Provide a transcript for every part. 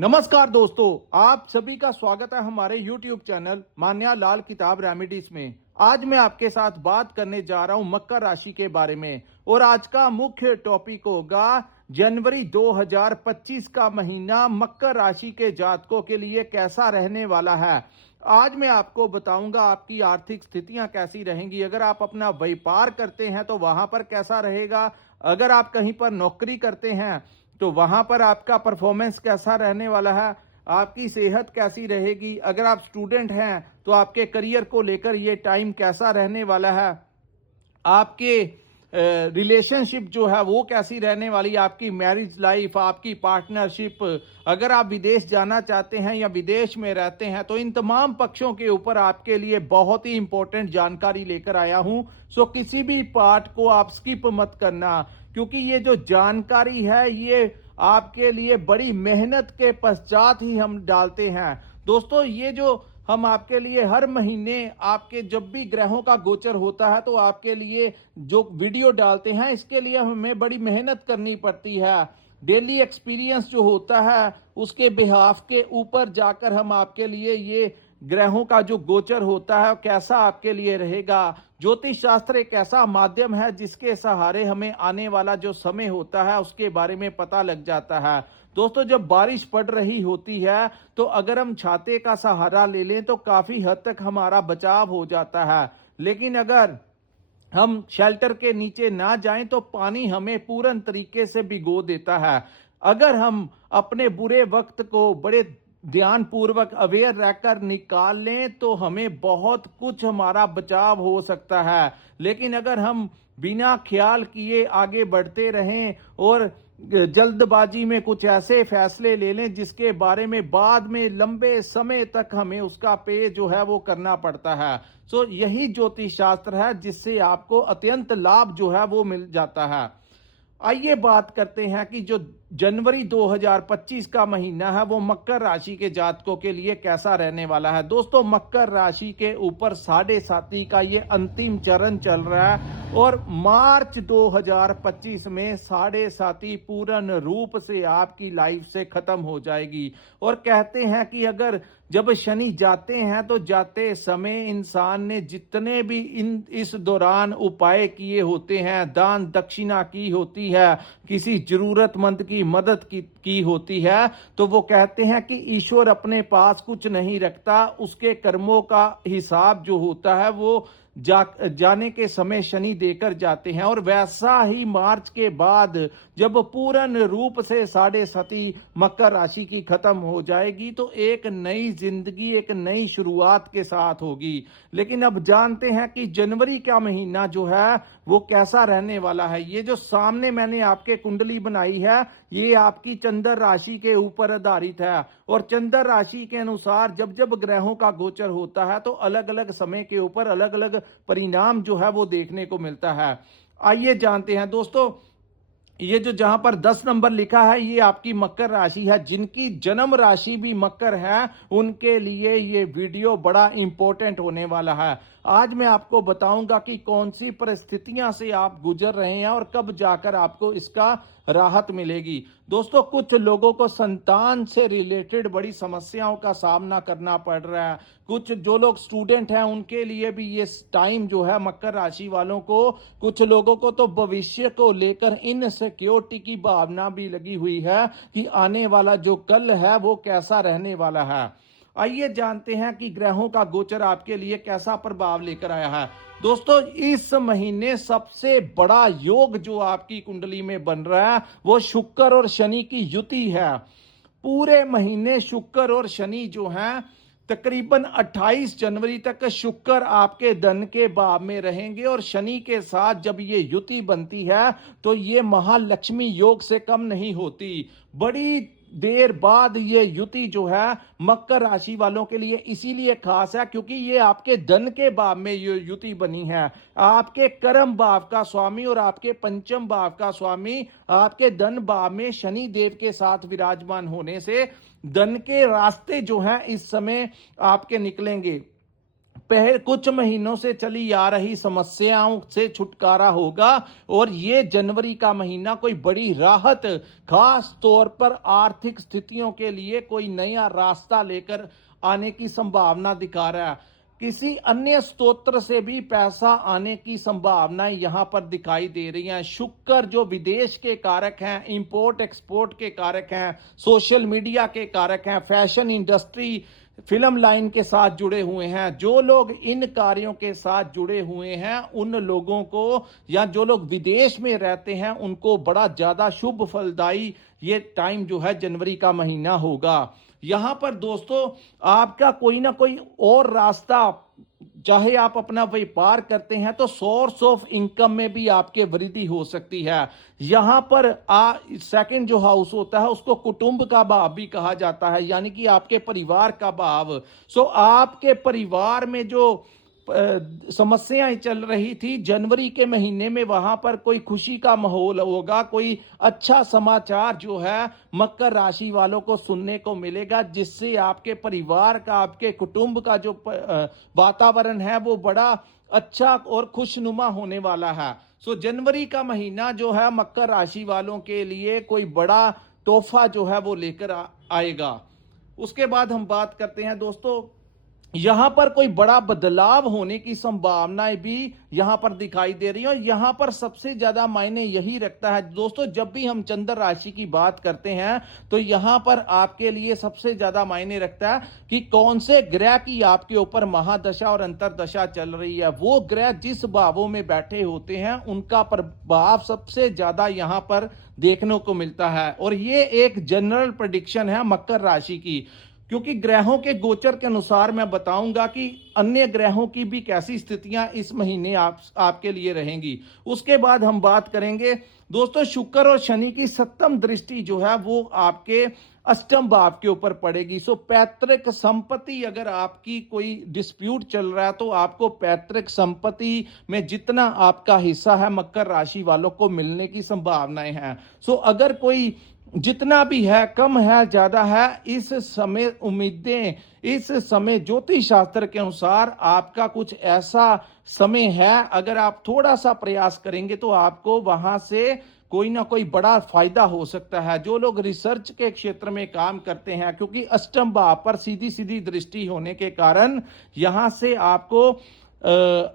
नमस्कार दोस्तों, आप सभी का स्वागत है हमारे YouTube चैनल मान्या लाल किताब रेमेडीज में। आज मैं आपके साथ बात करने जा रहा हूं मकर राशि के बारे में और आज का मुख्य टॉपिक होगा जनवरी 2025 का महीना मकर राशि के जातकों के लिए कैसा रहने वाला है। आज मैं आपको बताऊंगा आपकी आर्थिक स्थितियां कैसी रहेंगी। अगर आप अपना व्यापार करते हैं तो वहां पर कैसा रहेगा, अगर आप कहीं पर नौकरी करते हैं तो वहां पर आपका परफॉर्मेंस कैसा रहने वाला है, आपकी सेहत कैसी रहेगी। अगर आप स्टूडेंट हैं तो आपके करियर को लेकर ये टाइम कैसा रहने वाला है, आपके रिलेशनशिप जो है वो कैसी रहने वाली, आपकी मैरिज लाइफ, आपकी पार्टनरशिप, अगर आप विदेश जाना चाहते हैं या विदेश में रहते हैं तो इन तमाम पक्षों के ऊपर आपके लिए बहुत ही इंपॉर्टेंट जानकारी लेकर आया हूं। सो किसी भी पार्ट को आप स्किप मत करना, क्योंकि ये जो जानकारी है ये आपके लिए बड़ी मेहनत के पश्चात ही हम डालते हैं। दोस्तों, ये जो हम आपके लिए हर महीने आपके जब भी ग्रहों का गोचर होता है तो आपके लिए जो वीडियो डालते हैं इसके लिए हमें बड़ी मेहनत करनी पड़ती है। डेली एक्सपीरियंस जो होता है उसके बिहाफ के ऊपर जाकर हम आपके लिए ये ग्रहों का जो गोचर होता है कैसा आपके लिए रहेगा। ज्योतिष शास्त्र एक ऐसा माध्यम है जिसके सहारे हमें आने वाला जो समय होता है उसके बारे में पता लग जाता है। दोस्तों, जब बारिश पड़ रही होती है तो अगर हम छाते का सहारा ले लें तो काफी हद तक हमारा बचाव हो जाता है, लेकिन अगर हम शेल्टर के नीचे ना जाएं तो पानी हमें पूर्ण तरीके से भिगो देता है। अगर हम अपने बुरे वक्त को बड़े ध्यान पूर्वक अवेयर रहकर निकाल लें तो हमें बहुत कुछ हमारा बचाव हो सकता है, लेकिन अगर हम बिना ख्याल किए आगे बढ़ते रहें और जल्दबाजी में कुछ ऐसे फैसले ले लें जिसके बारे में बाद में लंबे समय तक हमें उसका पे जो है वो करना पड़ता है। सो यही ज्योतिष शास्त्र है जिससे आपको अत्यंत लाभ जो है वो मिल जाता है। आइए बात करते हैं कि जो जनवरी 2025 का महीना है वो मकर राशि के जातकों के लिए कैसा रहने वाला है। दोस्तों, मकर राशि के ऊपर 7.5 का ये अंतिम चरण चल रहा है और मार्च 2025 में 7.5 पूर्ण रूप से आपकी लाइफ से खत्म हो जाएगी। और कहते हैं कि अगर जब शनि जाते हैं तो जाते समय इंसान ने जितने भी इस दौरान उपाय किए होते हैं, दान दक्षिणा की होती है, किसी जरूरतमंद की मदद की होती है, तो वो कहते हैं कि ईश्वर अपने पास कुछ नहीं रखता, उसके कर्मों का हिसाब जो होता है वो जाने के समय शनि देकर जाते हैं। और वैसा ही मार्च के बाद जब पूर्ण रूप से 7.5 मकर राशि की खत्म हो जाएगी तो एक नई जिंदगी, एक नई शुरुआत के साथ होगी। लेकिन अब जानते हैं कि जनवरी का महीना जो है वो कैसा रहने वाला है। ये जो सामने मैंने आपके कुंडली बनाई है ये आपकी चंद्र राशि के ऊपर आधारित है और चंद्र राशि के अनुसार जब जब ग्रहों का गोचर होता है तो अलग अलग समय के ऊपर अलग अलग परिणाम जो है वो देखने को मिलता है। आइए जानते हैं दोस्तों, ये जो जहां पर 10 नंबर लिखा है ये आपकी मकर राशि है। जिनकी जन्म राशि भी मकर है उनके लिए ये वीडियो बड़ा इंपॉर्टेंट होने वाला है। आज मैं आपको बताऊंगा कि कौन सी परिस्थितियां से आप गुजर रहे हैं और कब जाकर आपको इसका राहत मिलेगी। दोस्तों, कुछ लोगों को संतान से रिलेटेड बड़ी समस्याओं का सामना करना पड़ रहा है। कुछ जो लोग स्टूडेंट हैं उनके लिए भी ये टाइम जो है मकर राशि वालों को, कुछ लोगों को तो भविष्य को लेकर इनसिक्योरिटी की भावना भी लगी हुई है कि आने वाला जो कल है वो कैसा रहने वाला है। आइए जानते हैं कि ग्रहों का गोचर आपके लिए कैसा प्रभाव लेकर आया है। दोस्तों, इस महीने सबसे बड़ा योग जो आपकी कुंडली में बन रहा है वो शुक्र और शनि की युति है। पूरे महीने शुक्र और शनि जो हैं तकरीबन 28 जनवरी तक शुक्र आपके धन के भाव में रहेंगे और शनि के साथ जब ये युति बनती है तो ये महालक्ष्मी योग से कम नहीं होती। बड़ी देर बाद ये युति जो है मकर राशि वालों के लिए इसीलिए खास है क्योंकि ये आपके धन के भाव में ये युति बनी है। आपके कर्म भाव का स्वामी और आपके पंचम भाव का स्वामी आपके धन भाव में शनि देव के साथ विराजमान होने से धन के रास्ते जो हैं इस समय आपके निकलेंगे। पहले कुछ महीनों से चली आ रही समस्याओं से छुटकारा होगा और ये जनवरी का महीना कोई बड़ी राहत, खास तौर पर आर्थिक स्थितियों के लिए कोई नया रास्ता लेकर आने की संभावना दिखा रहा है। किसी अन्य स्तोत्र से भी पैसा आने की संभावनाएं यहां पर दिखाई दे रही हैं। शुक्र जो विदेश के कारक हैं, इंपोर्ट एक्सपोर्ट के कारक हैं, सोशल मीडिया के कारक हैं, फैशन इंडस्ट्री, फिल्म लाइन के साथ जुड़े हुए हैं, जो लोग इन कार्यों के साथ जुड़े हुए हैं उन लोगों को, या जो लोग विदेश में रहते हैं उनको बड़ा ज्यादा शुभ फलदायी ये टाइम जो है जनवरी का महीना होगा। यहां पर दोस्तों आपका कोई ना कोई और रास्ता, चाहे आप अपना व्यापार करते हैं तो सोर्स ऑफ इनकम में भी आपके वृद्धि हो सकती है। यहां पर सेकंड जो हाउस होता है उसको कुटुंब का भाव भी कहा जाता है, यानी कि आपके परिवार का भाव। सो आपके परिवार में जो समस्याएं चल रही थी जनवरी के महीने में, वहां पर कोई खुशी का माहौल होगा, कोई अच्छा समाचार जो है मकर राशि वालों को सुनने को मिलेगा, जिससे आपके परिवार का, आपके कुटुंब का जो वातावरण है वो बड़ा अच्छा और खुशनुमा होने वाला है। सो जनवरी का महीना जो है मकर राशि वालों के लिए कोई बड़ा तोहफा जो है वो लेकर आएगा। उसके बाद हम बात करते हैं दोस्तों, यहां पर कोई बड़ा बदलाव होने की संभावनाएं भी यहां पर दिखाई दे रही है। और यहां पर सबसे ज्यादा मायने यही रखता है दोस्तों, जब भी हम चंद्र राशि की बात करते हैं तो यहां पर आपके लिए सबसे ज्यादा मायने रखता है कि कौन से ग्रह की आपके ऊपर महादशा और अंतरदशा चल रही है। वो ग्रह जिस भावों में बैठे होते हैं उनका प्रभाव सबसे ज्यादा यहां पर देखने को मिलता है। और ये एक जनरल प्रेडिक्शन है मकर राशि की, क्योंकि ग्रहों के गोचर के अनुसार मैं बताऊंगा कि अन्य ग्रहों की भी कैसी स्थितियां इस महीने आपके लिए रहेंगी। उसके बाद हम बात करेंगे दोस्तों, शुक्र और शनि की सप्तम दृष्टि जो है वो आपके अष्टम भाव के ऊपर पड़ेगी। सो पैतृक संपत्ति, अगर आपकी कोई डिस्प्यूट चल रहा है तो आपको पैतृक संपत्ति में जितना आपका हिस्सा है मकर राशि वालों को मिलने की संभावनाएं हैं। सो अगर कोई जितना भी है, कम है, ज्यादा है, इस समय उम्मीदें, इस समय ज्योतिष शास्त्र के अनुसार आपका कुछ ऐसा समय है, अगर आप थोड़ा सा प्रयास करेंगे तो आपको वहां से कोई ना कोई बड़ा फायदा हो सकता है। जो लोग रिसर्च के क्षेत्र में काम करते हैं, क्योंकि अष्टम भाव पर सीधी सीधी दृष्टि होने के कारण यहां से आपको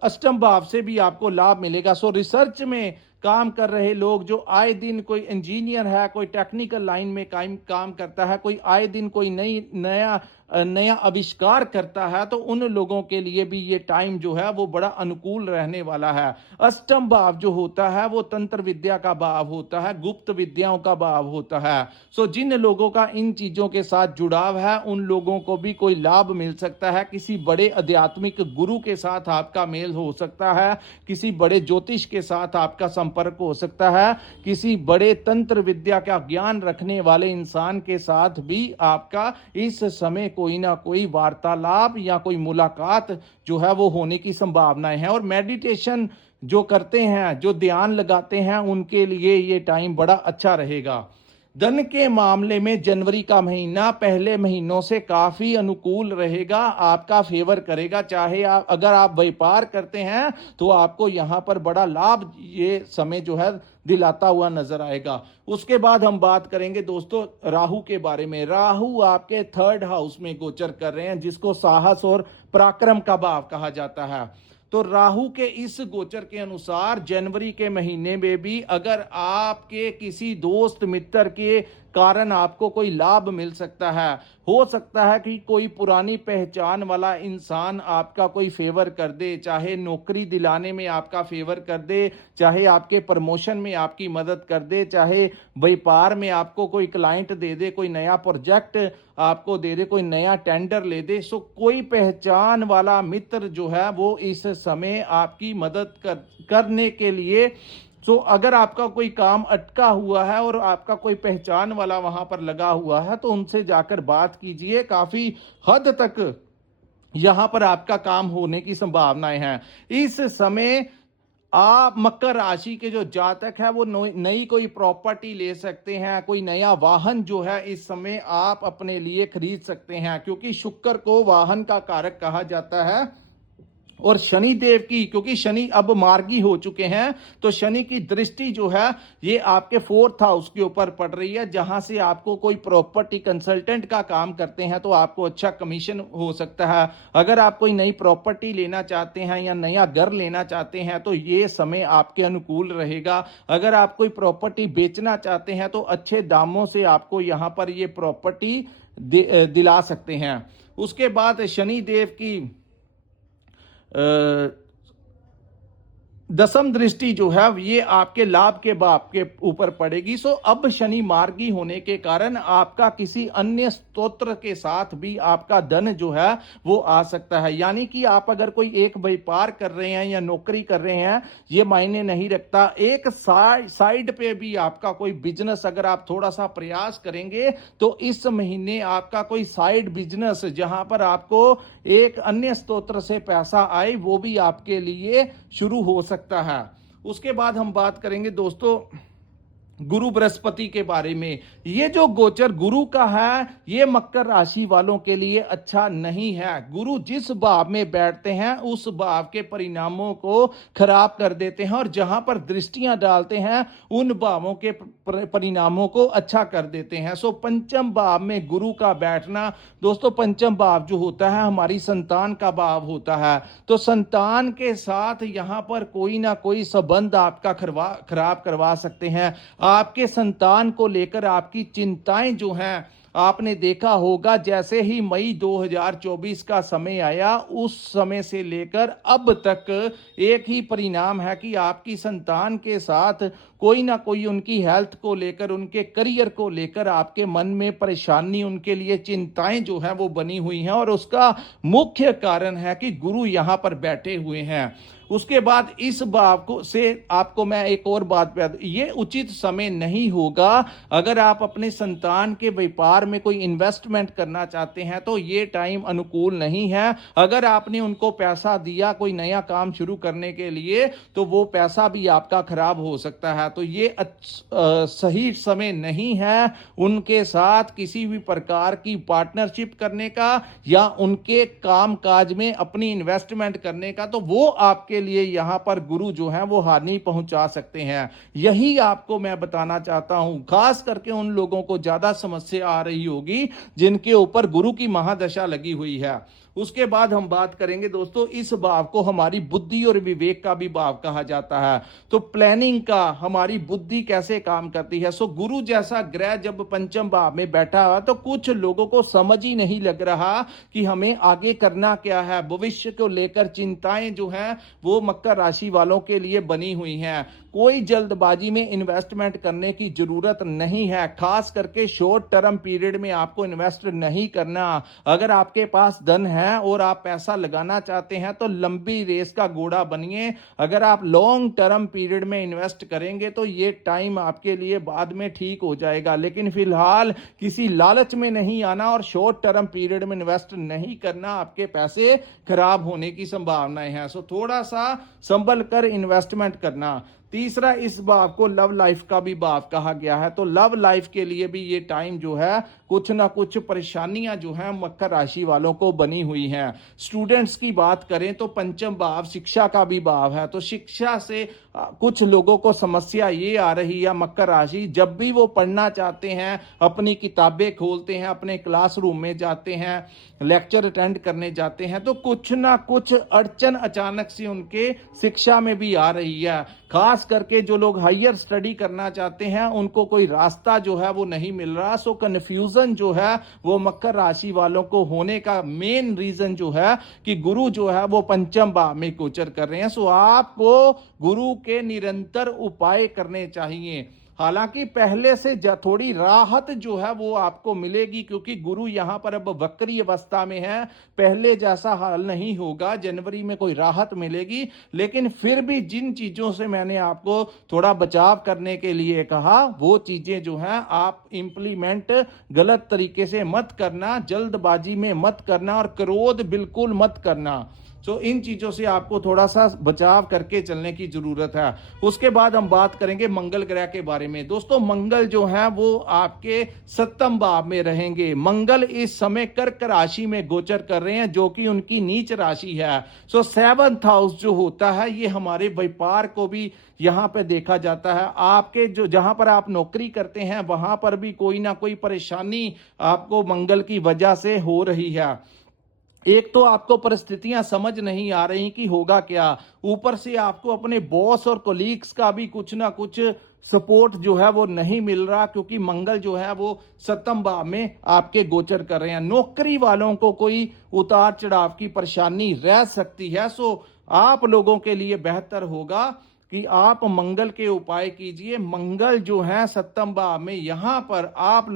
अष्टम भाव से भी आपको लाभ मिलेगा। सो रिसर्च में काम कर रहे लोग, जो आए दिन, कोई इंजीनियर है, कोई टेक्निकल लाइन में काम करता है, कोई आए दिन कोई नया आविष्कार करता है, तो उन लोगों के लिए भी ये टाइम जो है वो बड़ा अनुकूल रहने वाला है। अष्टम भाव जो होता है वो तंत्र विद्या का भाव होता है, गुप्त विद्याओं का भाव होता है। सो जिन लोगों का इन चीजों के साथ जुड़ाव है उन लोगों को भी कोई लाभ मिल सकता है। किसी बड़े आध्यात्मिक गुरु के साथ आपका मेल हो सकता है, किसी बड़े ज्योतिष के साथ आपका संपर्क हो सकता है, किसी बड़े तंत्र विद्या का ज्ञान रखने वाले इंसान के साथ भी आपका इस समय कोई ना कोई वार्तालाप या कोई मुलाकात जो है वो होने की संभावनाएं हैं। और मेडिटेशन जो करते हैं, जो ध्यान लगाते हैं, उनके लिए ये टाइम बड़ा अच्छा रहेगा। धन के मामले में जनवरी का महीना पहले महीनों से काफी अनुकूल रहेगा, आपका फेवर करेगा। चाहे अगर आप व्यापार करते हैं तो आपको यहां पर बड़ा लाभ ये समय जो है दिलाता हुआ नजर आएगा। उसके बाद हम बात करेंगे दोस्तों राहु के बारे में। राहु आपके थर्ड हाउस में गोचर कर रहे हैं, जिसको साहस और पराक्रम का भाव कहा जाता है। तो राहु के इस गोचर के अनुसार जनवरी के महीने में भी अगर आपके किसी दोस्त मित्र के कारण आपको कोई लाभ मिल सकता है, हो सकता है कि कोई पुरानी पहचान वाला इंसान आपका कोई फेवर कर दे, चाहे नौकरी दिलाने में आपका फेवर कर दे, चाहे आपके प्रमोशन में आपकी मदद कर दे, चाहे व्यापार में आपको कोई क्लाइंट दे दे, कोई नया प्रोजेक्ट आपको दे दे, कोई नया टेंडर ले दे। सो कोई पहचान वाला मित्र जो है वो इस समय आपकी मदद करने के लिए, सो अगर आपका कोई काम अटका हुआ है और आपका कोई पहचान वाला वहां पर लगा हुआ है तो उनसे जाकर बात कीजिए। काफी हद तक यहां पर आपका काम होने की संभावनाएं हैं। इस समय आप मकर राशि के जो जातक है वो नई कोई प्रॉपर्टी ले सकते हैं, कोई नया वाहन जो है इस समय आप अपने लिए खरीद सकते हैं, क्योंकि शुक्र को वाहन का कारक कहा जाता है। और शनि देव की, क्योंकि शनि अब मार्गी हो चुके हैं, तो शनि की दृष्टि जो है ये आपके 4th हाउस के ऊपर पड़ रही है, जहां से आपको कोई प्रॉपर्टी कंसल्टेंट का काम करते हैं तो आपको अच्छा कमीशन हो सकता है। अगर आप कोई नई प्रॉपर्टी लेना चाहते हैं या नया घर लेना चाहते हैं तो ये समय आपके अनुकूल रहेगा। अगर आप कोई प्रॉपर्टी बेचना चाहते हैं तो अच्छे दामों से आपको यहां पर ये प्रॉपर्टी दिला सकते हैं। उसके बाद शनि देव की दसम दृष्टि जो है ये आपके लाभ के बाप के ऊपर पड़ेगी। सो अब शनि मार्गी होने के कारण आपका किसी अन्य स्तोत्र के साथ भी आपका धन जो है वो आ सकता है। यानी कि आप अगर कोई एक व्यापार कर रहे हैं या नौकरी कर रहे हैं, ये मायने नहीं रखता, एक साइड पे भी आपका कोई बिजनेस अगर आप थोड़ा सा प्रयास करेंगे तो इस महीने आपका कोई साइड बिजनेस जहां पर आपको एक अन्य स्तोत्र से पैसा आए वो भी आपके लिए शुरू हो सकता है। उसके बाद हम बात करेंगे दोस्तों गुरु बृहस्पति के बारे में। ये जो गोचर गुरु का है ये मकर राशि वालों के लिए अच्छा नहीं है। गुरु जिस भाव में बैठते हैं उस भाव के परिणामों को खराब कर देते हैं और जहां पर दृष्टियां डालते हैं उन भावों के परिणामों को अच्छा कर देते हैं। सो पंचम भाव में गुरु का बैठना दोस्तों, पंचम भाव जो होता है हमारी संतान का भाव होता है, तो संतान के साथ यहां पर कोई ना कोई संबंध आपका खराब करवा सकते हैं। आपके संतान को लेकर आपकी चिंताएं जो हैं, आपने देखा होगा जैसे ही मई 2024 का समय आया उस समय से लेकर अब तक एक ही परिणाम है कि आपकी संतान के साथ कोई ना कोई उनकी हेल्थ को लेकर, उनके करियर को लेकर आपके मन में परेशानी, उनके लिए चिंताएं जो है वो बनी हुई हैं और उसका मुख्य कारण है कि गुरु यहां पर बैठे हुए हैं। उसके बाद इस भाव को से आपको मैं एक और बात बता दूं, ये उचित समय नहीं होगा अगर आप अपने संतान के व्यापार में कोई इन्वेस्टमेंट करना चाहते हैं तो ये टाइम अनुकूल नहीं है। अगर आपने उनको पैसा दिया कोई नया काम शुरू करने के लिए तो वो पैसा भी आपका खराब हो सकता है। तो ये सही समय नहीं है उनके साथ किसी भी प्रकार की पार्टनरशिप करने का या उनके काम काज में अपनी इन्वेस्टमेंट करने का। तो वो आपके लिए यहां पर गुरु जो है वो हानि पहुंचा सकते हैं। यही आपको मैं बताना चाहता हूं, खास करके उन लोगों को ज्यादा समस्या आ रही होगी जिनके ऊपर गुरु की महादशा लगी हुई है। उसके बाद हम बात करेंगे दोस्तों, इस भाव को हमारी बुद्धि और विवेक का भी भाव कहा जाता है। तो प्लानिंग का हमारी बुद्धि कैसे काम करती है। सो गुरु जैसा ग्रह जब पंचम भाव में बैठा है तो कुछ लोगों को समझ ही नहीं लग रहा कि हमें आगे करना क्या है। भविष्य को लेकर चिंताएं जो हैं वो मकर राशि वालों के लिए बनी हुई हैं। कोई जल्दबाजी में इन्वेस्टमेंट करने की जरूरत नहीं है, खास करके शॉर्ट टर्म पीरियड में आपको इन्वेस्ट नहीं करना। अगर आपके पास धन है और आप पैसा लगाना चाहते हैं तो लंबी रेस का घोड़ा बनिए। अगर आप लॉन्ग टर्म पीरियड में इन्वेस्ट करेंगे तो ये टाइम आपके लिए बाद में ठीक हो जाएगा, लेकिन फिलहाल किसी लालच में नहीं आना और शॉर्ट टर्म पीरियड में इन्वेस्ट नहीं करना, आपके पैसे खराब होने की संभावनाएं हैं। सो थोड़ा सा संभल कर इन्वेस्टमेंट करना। तीसरा, इस भाव को लव लाइफ का भी भाव कहा गया है। तो लव लाइफ के लिए भी ये टाइम जो है कुछ ना कुछ परेशानियां जो हैं मकर राशि वालों को बनी हुई हैं। स्टूडेंट्स की बात करें तो पंचम भाव शिक्षा का भी भाव है। तो शिक्षा से कुछ लोगों को समस्या ये आ रही है, मकर राशि जब भी वो पढ़ना चाहते हैं, अपनी किताबें खोलते हैं, अपने क्लासरूम में जाते हैं, लेक्चर अटेंड करने जाते हैं, तो कुछ ना कुछ अड़चन अचानक से उनके शिक्षा में भी आ रही है। खास करके जो लोग हायर स्टडी करना चाहते हैं उनको कोई रास्ता जो है वो नहीं मिल रहा। सो कन्फ्यूजन जो है वो मकर राशि वालों को होने का मेन रीजन जो है कि गुरु जो है वो पंचम भाव में गोचर कर रहे हैं। सो आपको गुरु के निरंतर उपाय करने चाहिए। हालांकि पहले से थोड़ी राहत जो है वो आपको मिलेगी क्योंकि गुरु यहां पर अब वक्री अवस्था में है। पहले जैसा हाल नहीं होगा, जनवरी में कोई राहत मिलेगी, लेकिन फिर भी जिन चीजों से मैंने आपको थोड़ा बचाव करने के लिए कहा वो चीजें जो हैं आप इंप्लीमेंट गलत तरीके से मत करना, जल्दबाजी में मत करना और क्रोध बिल्कुल मत करना। सो इन चीजों से आपको थोड़ा सा बचाव करके चलने की जरूरत है। उसके बाद हम बात करेंगे मंगल ग्रह के बारे में। दोस्तों मंगल जो है वो आपके 7वें भाव में रहेंगे। मंगल इस समय कर्क राशि में गोचर कर रहे हैं जो कि उनकी नीच राशि है। सो 7th हाउस जो होता है ये हमारे व्यापार को भी यहां पे देखा जाता है। आपके जो जहां पर आप नौकरी करते हैं वहां पर भी कोई ना कोई परेशानी आपको मंगल की वजह से हो रही है। एक तो आपको परिस्थितियां समझ नहीं आ रही कि होगा क्या, ऊपर से आपको अपने बॉस और कोलीग्स का भी कुछ ना कुछ सपोर्ट जो है वो नहीं मिल रहा, क्योंकि मंगल जो है वो 7वें भाव में आपके गोचर कर रहे हैं। नौकरी वालों को कोई उतार चढ़ाव की परेशानी रह सकती है। सो आप लोगों के लिए बेहतर होगा कि आप मंगल के उपाय कीजिए। मंगल जो है 7वें भाव में, यहां पर आप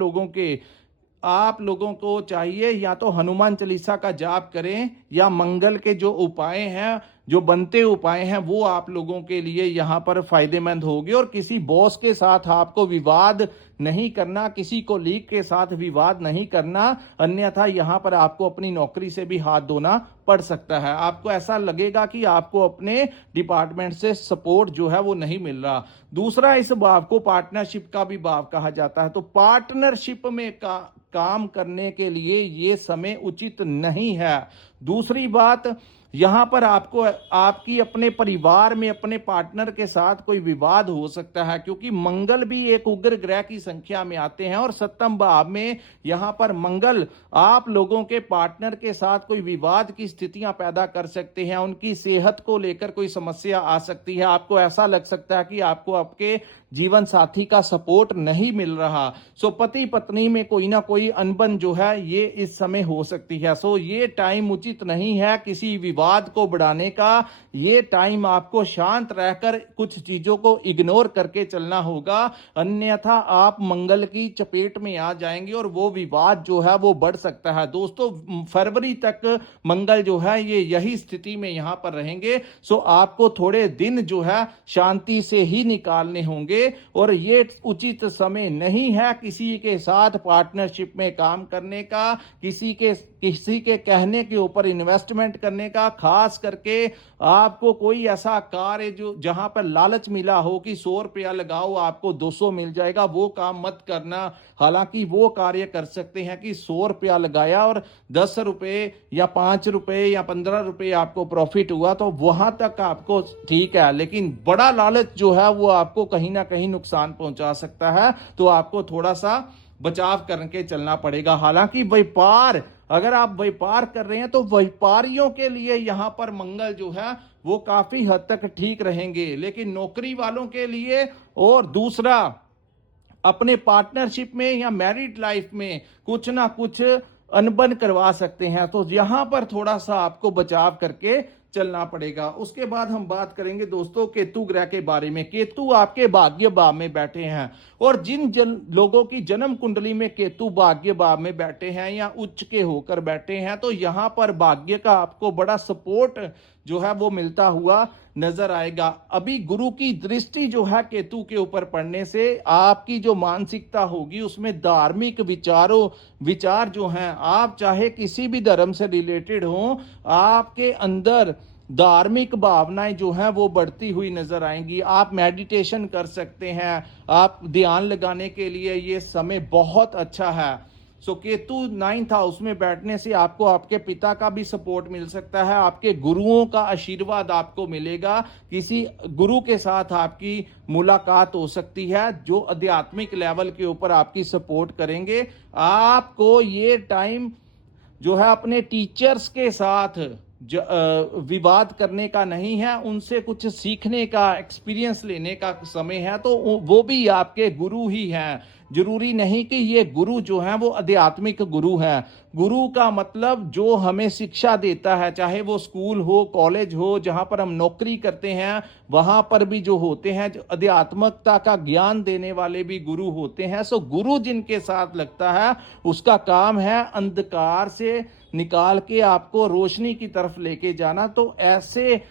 लोगों को चाहिए या तो हनुमान चालीसा का जाप करें या मंगल के जो उपाय हैं, जो बनते उपाय हैं, वो आप लोगों के लिए यहां पर फायदेमंद होंगे। और किसी बॉस के साथ आपको विवाद नहीं करना, किसी को लीग के साथ विवाद नहीं करना, अन्यथा यहां पर आपको अपनी नौकरी से भी हाथ धोना पड़ सकता है। आपको ऐसा लगेगा कि आपको अपने डिपार्टमेंट से सपोर्ट जो है वो नहीं मिल रहा। दूसरा, इस भाव को पार्टनरशिप का भी भाव कहा जाता है। तो पार्टनरशिप में काम करने के लिए ये समय उचित नहीं है। दूसरी बात, यहां पर आपको आपकी अपने परिवार में अपने पार्टनर के साथ कोई विवाद हो सकता है, क्योंकि मंगल भी एक उग्र ग्रह की संख्या में आते हैं और 7वें भाव में यहां पर मंगल आप लोगों के पार्टनर के साथ कोई विवाद की स्थितियां पैदा कर सकते हैं। उनकी सेहत को लेकर कोई समस्या आ सकती है। आपको ऐसा लग सकता है कि आपको आपके जीवन साथी का सपोर्ट नहीं मिल रहा। सो पति पत्नी में कोई ना कोई अनबन जो है ये इस समय हो सकती है। सो ये टाइम उचित नहीं है किसी विवाद को बढ़ाने का। ये टाइम आपको शांत रहकर कुछ चीजों को इग्नोर करके चलना होगा, अन्यथा आप मंगल की चपेट में आ जाएंगे और वो विवाद जो है वो बढ़ सकता है। दोस्तों फरवरी तक मंगल जो है ये यही स्थिति में यहां पर रहेंगे। सो आपको थोड़े दिन जो है शांति से ही निकालने होंगे और ये उचित समय नहीं है किसी के साथ पार्टनरशिप में काम करने का, किसी के कहने के ऊपर इन्वेस्टमेंट करने का। खास करके आपको कोई ऐसा कार्य जो जहां पर लालच मिला हो कि 100 रुपया लगाओ आपको 200 मिल जाएगा, वो काम मत करना। हालांकि वो कार्य कर सकते हैं कि 100 रुपया लगाया और 10 रुपए या 5 रुपए या 15 रुपए आपको प्रॉफिट हुआ, तो वहां तक आपको ठीक है। लेकिन बड़ा लालच जो है वो आपको कहीं ना कहीं नुकसान पहुंचा सकता है, तो आपको थोड़ा सा बचाव करके चलना पड़ेगा। हालांकि व्यापार, अगर आप व्यापार कर रहे हैं तो व्यापारियों के लिए यहां पर मंगल जो है वो काफी हद तक ठीक रहेंगे। लेकिन नौकरी वालों के लिए, और दूसरा अपने पार्टनरशिप में या मैरिड लाइफ में कुछ ना कुछ अनबन करवा सकते हैं, तो यहां पर थोड़ा सा आपको बचाव करके चलना पड़ेगा। उसके बाद हम बात करेंगे दोस्तों केतु ग्रह के बारे में। केतु आपके भाग्य भाव में बैठे हैं और जिन लोगों की जन्म कुंडली में केतु भाग्य भाव में बैठे हैं या उच्च के होकर बैठे हैं, तो यहां पर भाग्य का आपको बड़ा सपोर्ट जो है वो मिलता हुआ नजर आएगा। अभी गुरु की दृष्टि जो है केतु के ऊपर पड़ने से आपकी जो मानसिकता होगी उसमें धार्मिक विचार जो हैं, आप चाहे किसी भी धर्म से रिलेटेड हो, आपके अंदर धार्मिक भावनाएं जो हैं वो बढ़ती हुई नजर आएंगी। आप मेडिटेशन कर सकते हैं, आप ध्यान लगाने के लिए ये समय बहुत अच्छा है। सो केतु 9th हाउस में बैठने से आपको आपके पिता का भी सपोर्ट मिल सकता है, आपके गुरुओं का आशीर्वाद आपको मिलेगा, किसी गुरु के साथ आपकी मुलाकात हो सकती है जो आध्यात्मिक लेवल के ऊपर आपकी सपोर्ट करेंगे। आपको ये टाइम जो है अपने टीचर्स के साथ विवाद करने का नहीं है, उनसे कुछ सीखने का, एक्सपीरियंस लेने का समय है, तो वो भी आपके गुरु ही हैं। जरूरी नहीं कि ये गुरु जो हैं वो आध्यात्मिक गुरु हैं। गुरु का मतलब जो हमें शिक्षा देता है, चाहे वो स्कूल हो, कॉलेज हो, जहां पर हम नौकरी करते हैं, वहां पर भी जो होते हैं, जो आध्यात्मिकता का ज्ञान देने वाले भी गुरु होते हैं। सो गुरु जिनके साथ लगता है उसका काम है अंधकार से निकाल के आपको रोशनी की तरफ लेके जाना। तो ऐसे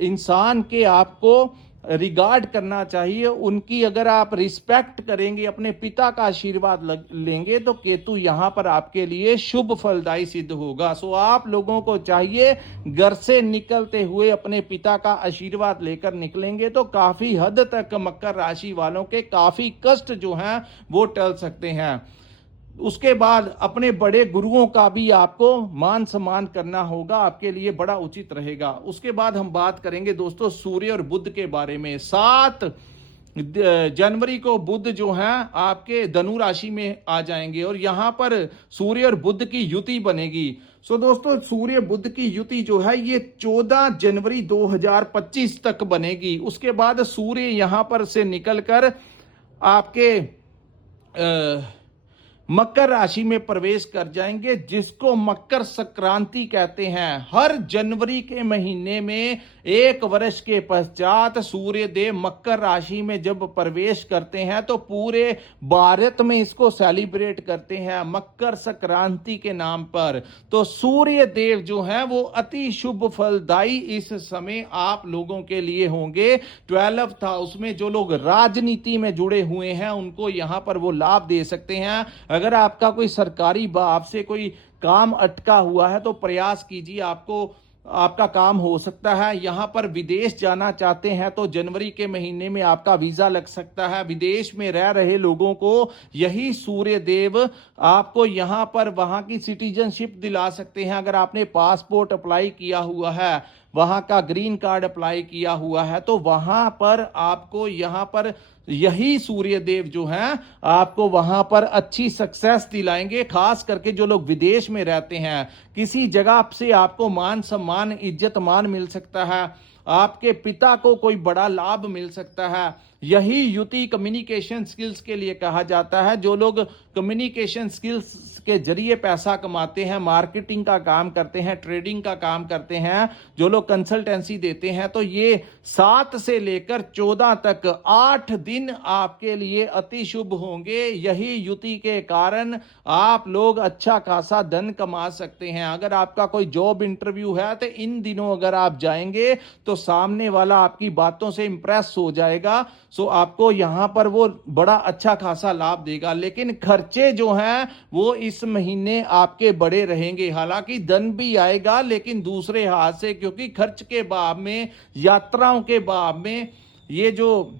इंसान के आपको रिगार्ड करना चाहिए, उनकी अगर आप रिस्पेक्ट करेंगे, अपने पिता का आशीर्वाद लेंगे तो केतु यहां पर आपके लिए शुभ फलदायी सिद्ध होगा। सो आप लोगों को चाहिए घर से निकलते हुए अपने पिता का आशीर्वाद लेकर निकलेंगे तो काफी हद तक मकर राशि वालों के काफी कष्ट जो हैं वो टल सकते हैं। उसके बाद अपने बड़े गुरुओं का भी आपको मान सम्मान करना होगा, आपके लिए बड़ा उचित रहेगा। उसके बाद हम बात करेंगे दोस्तों सूर्य और बुध के बारे में। 7 जनवरी को बुध जो है आपके धनु राशि में आ जाएंगे और यहां पर सूर्य और बुध की युति बनेगी। सो दोस्तों सूर्य बुध की युति जो है ये 14 जनवरी 2025 तक बनेगी। उसके बाद सूर्य यहां पर से निकलकर आपके मकर राशि में प्रवेश कर जाएंगे, जिसको मकर संक्रांति कहते हैं। हर जनवरी के महीने में 1 वर्ष के पश्चात सूर्य देव मकर राशि में जब प्रवेश करते हैं तो पूरे भारत में इसको सेलिब्रेट करते हैं मकर संक्रांति के नाम पर। तो सूर्य देव जो हैं वो अति शुभ फलदायी इस समय आप लोगों के लिए होंगे। 12th हाउस में जो लोग राजनीति में जुड़े हुए हैं उनको यहां पर वो लाभ दे सकते हैं। अगर आपका कोई सरकारी आपसे कोई काम अटका हुआ है तो प्रयास कीजिए, आपका काम हो सकता है। यहां पर विदेश जाना चाहते हैं तो जनवरी के महीने में आपका वीजा लग सकता है। विदेश में रह रहे लोगों को यही सूर्य देव आपको यहां पर वहां की सिटीजनशिप दिला सकते हैं। अगर आपने पासपोर्ट अप्लाई किया हुआ है, वहां का ग्रीन कार्ड अप्लाई किया हुआ है तो वहां पर आपको यहां पर यही सूर्य देव जो हैं आपको वहां पर अच्छी सक्सेस दिलाएंगे। खास करके जो लोग विदेश में रहते हैं, किसी जगह से आपको मान सम्मान इज्जत मान मिल सकता है, आपके पिता को कोई बड़ा लाभ मिल सकता है। यही युति कम्युनिकेशन स्किल्स के लिए कहा जाता है। जो लोग कम्युनिकेशन स्किल्स के जरिए पैसा कमाते हैं, मार्केटिंग का काम करते हैं, ट्रेडिंग का काम करते हैं, जो लोग कंसल्टेंसी देते हैं, तो ये 7 से लेकर 14 तक 8 दिन आपके लिए अति शुभ होंगे। यही युति के कारण आप लोग अच्छा खासा धन कमा सकते हैं। अगर आपका कोई जॉब इंटरव्यू है तो इन दिनों अगर आप जाएंगे तो सामने वाला आपकी बातों से इंप्रेस हो जाएगा। सो आपको यहां पर वो बड़ा अच्छा खासा लाभ देगा। लेकिन खर्चे जो हैं वो इस महीने आपके बड़े रहेंगे। हालांकि धन भी आएगा लेकिन दूसरे हाथ से, क्योंकि खर्च के बाब में, यात्राओं के बाब में, ये जो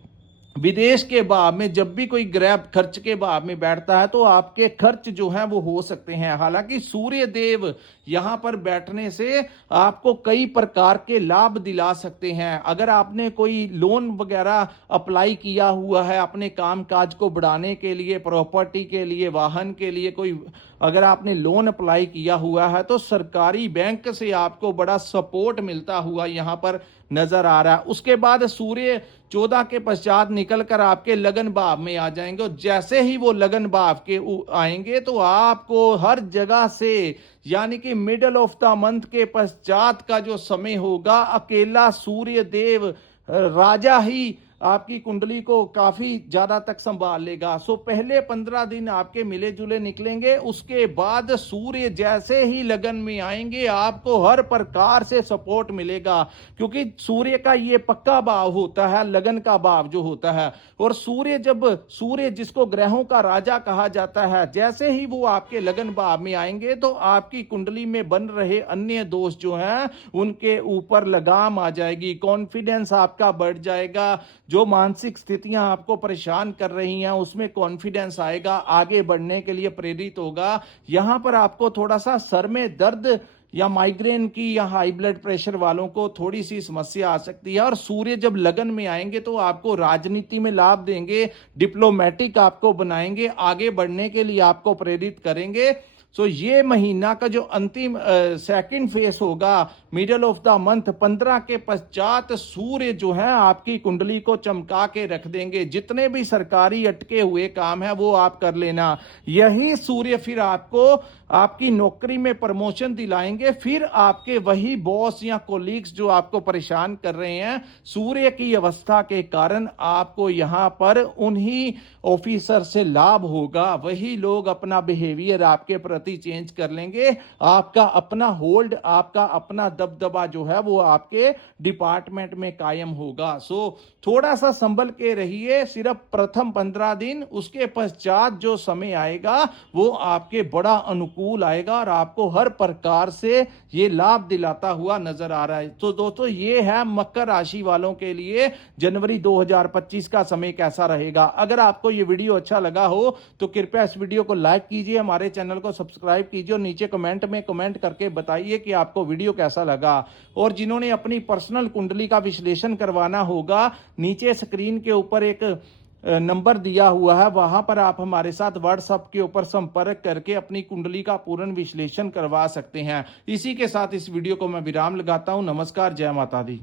विदेश के बाब में जब भी कोई ग्रैब खर्च के बाब में बैठता है तो आपके खर्च जो हैं वो हो सकते हैं। हालांकि सूर्य देव यहां पर बैठने से आपको कई प्रकार के लाभ दिला सकते हैं। अगर आपने कोई लोन वगैरह अप्लाई किया हुआ है अपने कामकाज को बढ़ाने के लिए, प्रॉपर्टी के लिए, वाहन के लिए, कोई अगर आपने लोन अप्लाई किया हुआ है तो सरकारी बैंक से आपको बड़ा सपोर्ट मिलता हुआ यहां पर नजर आ रहा है। उसके बाद सूर्य 14 के पश्चात निकलकर आपके लगन भाव में आ जाएंगे और जैसे ही वो लगन भाव के आएंगे तो आपको हर जगह से, यानी कि मिडल ऑफ द मंथ के पश्चात का जो समय होगा, अकेला सूर्य देव राजा ही आपकी कुंडली को काफी ज्यादा तक संभाल लेगा। सो पहले 15 दिन आपके मिले जुले निकलेंगे। उसके बाद सूर्य जैसे ही लगन में आएंगे आपको हर प्रकार से सपोर्ट मिलेगा, क्योंकि सूर्य का ये पक्का भाव होता है, लगन का भाव जो होता है। और सूर्य जिसको ग्रहों का राजा कहा जाता है, जैसे ही वो आपके लगन भाव में आएंगे तो आपकी कुंडली में बन रहे अन्य दोष जो हैं उनके ऊपर लगाम आ जाएगी, कॉन्फिडेंस आपका बढ़ जाएगा। जो मानसिक स्थितियां आपको परेशान कर रही हैं उसमें कॉन्फिडेंस आएगा, आगे बढ़ने के लिए प्रेरित होगा। यहां पर आपको थोड़ा सा सर में दर्द या माइग्रेन की या हाई ब्लड प्रेशर वालों को थोड़ी सी समस्या आ सकती है। और सूर्य जब लगन में आएंगे तो आपको राजनीति में लाभ देंगे, डिप्लोमेटिक आपको बनाएंगे, आगे बढ़ने के लिए आपको प्रेरित करेंगे। सो ये महीना का जो अंतिम सेकंड फेस होगा, मिडल ऑफ द मंथ 15 के पश्चात सूर्य जो है आपकी कुंडली को चमका के रख देंगे। जितने भी सरकारी अटके हुए काम है वो आप कर लेना। यही सूर्य फिर आपको आपकी नौकरी में प्रमोशन दिलाएंगे। जाएंगे, फिर आपके वही बॉस या कोलीग्स जो आपको परेशान कर रहे हैं, सूर्य की अवस्था के कारण आपको यहां पर उन्हीं ऑफिसर से लाभ होगा। वही लोग अपना बिहेवियर आपके प्रति चेंज कर लेंगे। आपका अपना होल्ड, आपका अपना दबदबा जो है वो आपके डिपार्टमेंट में कायम होगा। सो थोड़ा सा संभल के रहिए, सिर्फ प्रथम 15 दिन, उसके पश्चात जो समय आएगा वो आपके बड़ा अनुकूल आएगा और आपको हर प्रकार से ये लाभ दिलाता हुआ नजर आ रहा है। तो दोस्तों, ये है मकर राशि वालों के लिए जनवरी 2025 का समय कैसा रहेगा। अगर आपको ये वीडियो अच्छा लगा हो तो कृपया इस वीडियो को लाइक कीजिए, हमारे चैनल को सब्सक्राइब कीजिए और नीचे कमेंट में कमेंट करके बताइए कि आपको वीडियो कैसा लगा। और जिन्होंने अपनी पर्सनल कुंडली का विश्लेषण करवाना होगा, नीचे स्क्रीन के ऊपर एक नंबर दिया हुआ है, वहां पर आप हमारे साथ व्हाट्सएप के ऊपर संपर्क करके अपनी कुंडली का पूर्ण विश्लेषण करवा सकते हैं। इसी के साथ इस वीडियो को मैं विराम लगाता हूं। नमस्कार, जय माता दी।